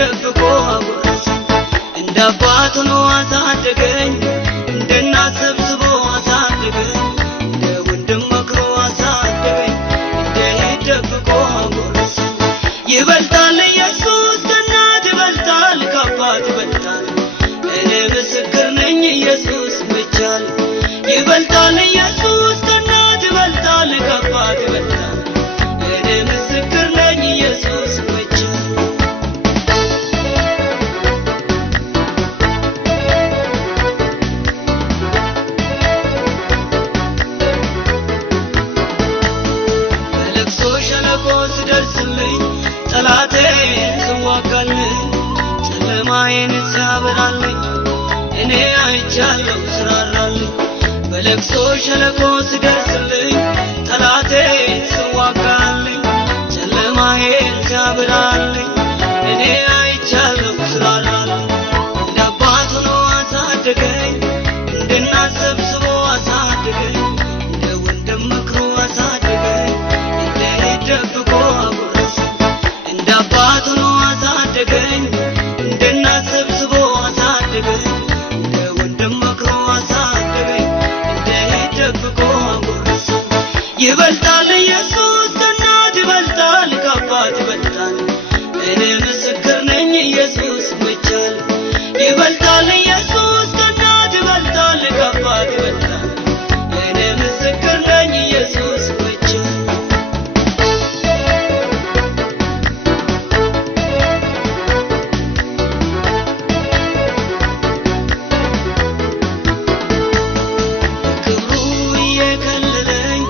ደብቆ አጎረሰኝ እንደ አባት ሆኖ አሳደገኝ እንደ እናት ሰብስቦ አሳደገኝ እንደ ወንድም መክሮ አሳደገኝ እንደ እህት ደብቆ አጎረሰኝ ይበልጣል ኢየሱስ ከእናት ይበልጣል ከአባት ይበልጣል እኔ ምስክር ነኝ ኢየሱስ መቻል ይበልጣል ኢየሱስ ከእናት ይበልጣል ከአባት ይበልጣል እኔ ምስክር ነኝ ኢየሱስ መቻል በለቅሶ ሸለቆ ስደርስልኝ ጠላቴ ስዋጋልኝ ጨለማዬን ሲያበራልኝ እኔ አይቻለሁ ስራራልኝ በለቅሶ ሸለቆ ስደርስልኝ ጠላቴ ስዋጋልኝ ጨለማዬን ሲያበራልኝ እኔ አይቻለሁ ስራራልኝ እንደ አባት ሆኖ አሳደገኝ እንደ እናት ሰብስቦ አሳደገኝ እንደ ወንድም መክሮ አሳደገኝ እንደ እህት ደብቆ አጎረሰኝ እንደ አባት ሆኖ አሳደገኝ እንደ እናት ሰብስቦ አሳደገኝ እንደ ወንድም መክሮ አሳደገኝ እንደ እህት ደብቆ አጎረሰኝ ይበልጣል ኢየሱስ ከእናት ይበልጣል ከአባት ይበልጣል እኔ ምስክር ነኝ ኢየሱስ መቻል ይበልጣል ኢየሱስ ከእናት ይበልጣል ከአባት ይበልጣል እኔ ምስክር ነኝ ኢየሱስ መቻል ክብሩ እየከለለኝ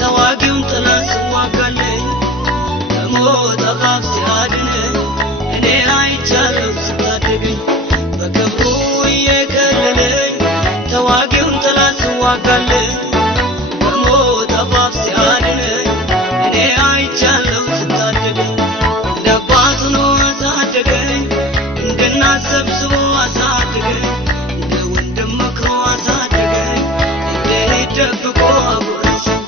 ተዋጊውን ጠላት ስዋጋለኝ ከሞት አፋፍ ሲያድነኝ እኔ አይቻለሁ ስታደገኝ በክብሩ እየከለለኝ ተዋጊውን ጠላት ስዋጋለኝ ከሞት አፋፍ ሲያድነኝ እኔ አይቻለሁ ስታደገኝ እንደ አባት ሆኖ አሳደገኝ እንደ እናት ሰብስቦ አሳደገኝ እንደ ወንድም መክሮ አሳደገኝ እንደ እህት ደብቆ አጎረሰኝ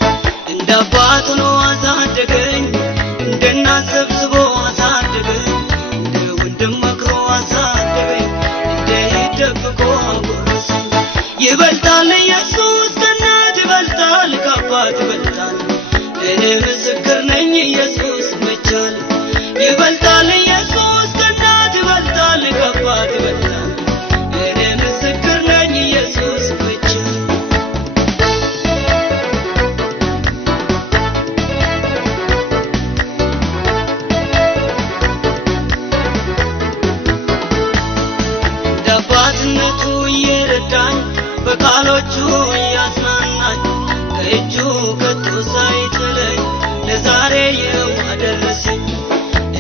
እንደ አባት ሆኖ አሳደገኝ እንደ እናት ሰብስቦ አሳደገኝ እንደ ወንድም መክሮ አሳደገኝ እንደ እህት ደብቆ አጎረሰኝ ይበልጣል ኢየሱስ ከእናት ይበልጣል ከአባት ይበልጣል እኔ ምስክር ነኝ ኢየሱስ መቻል ይበልጣል ኢየሱስ ከእናት ይበልጣል ከአባት ይበልጣል እኔ ምስክር ነኝ ኢየሱስ መቻል እንደ አባትነቱ እየረዳኝ በቃሎቹ እያጽናናኝ ከእጁ ከቶ ሳይጥለኝ ለዛሬ ይኸው አደረሰኝ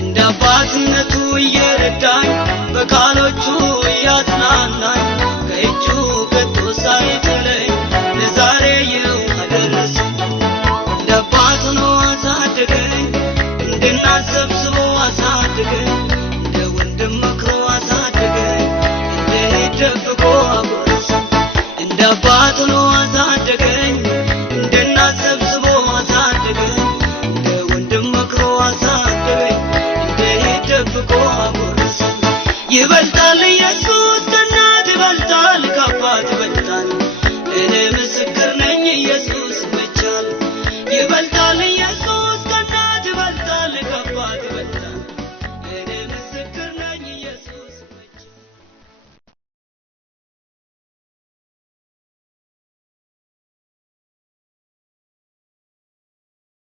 እንደ አባትነቱ እየረዳኝ በቃሎቹ እያጽናናኝ ከእጁ ከቶ